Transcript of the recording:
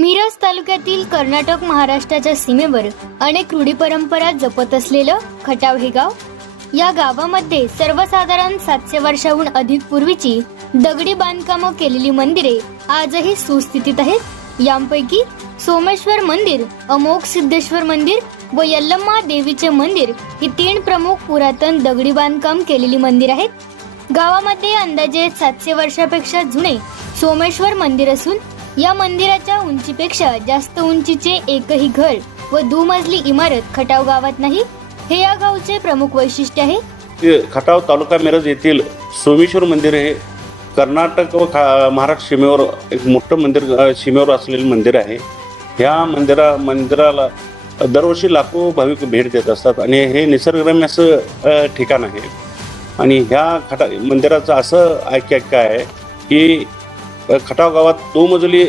मिरज तालुक्यातील कर्नाटक महाराष्ट्राच्या सीमेवर अनेक रूढी परंपरा जपत असलेलं खटाव हे गाव. या गावामध्ये सर्वसाधारण 700 वर्षाहून अधिक पूर्वीची दगडी बांधकामं केलेली मंदिरे आजही सुस्थितीत आहेत. यांपैकी सोमेश्वर मंदिर, अमोघ सिद्धेश्वर मंदिर व यल्लम्मा देवीचे मंदिर ही 3 प्रमुख पुरातन दगडी बांधकाम केलेली मंदिर आहेत. गावामध्ये अंदाजे 700 वर्षापेक्षा जुने सोमेश्वर मंदिर असून या मंदिराच्या उंचीपेक्षा जास्त उंचीचे एकही घर व दुमजली इमारत खटाव गावात नाही. हे या गावचे प्रमुख वैशिष्ट्य आहे. खटाव तालुका मिरज येथील सोमेश्वर मंदिर हे कर्नाटक व महाराष्ट्र सीमेवर एक मोठं मंदिर, सीमेवर असलेलं मंदिर आहे. ह्या मंदिराला दरवर्षी लाखो भाविक भेट देत असतात आणि हे निसर्गरम्य असं ठिकाण आहे. आणि ह्या मंदिराचं असं ऐक्य आहे की खटाव गावात 2 मजली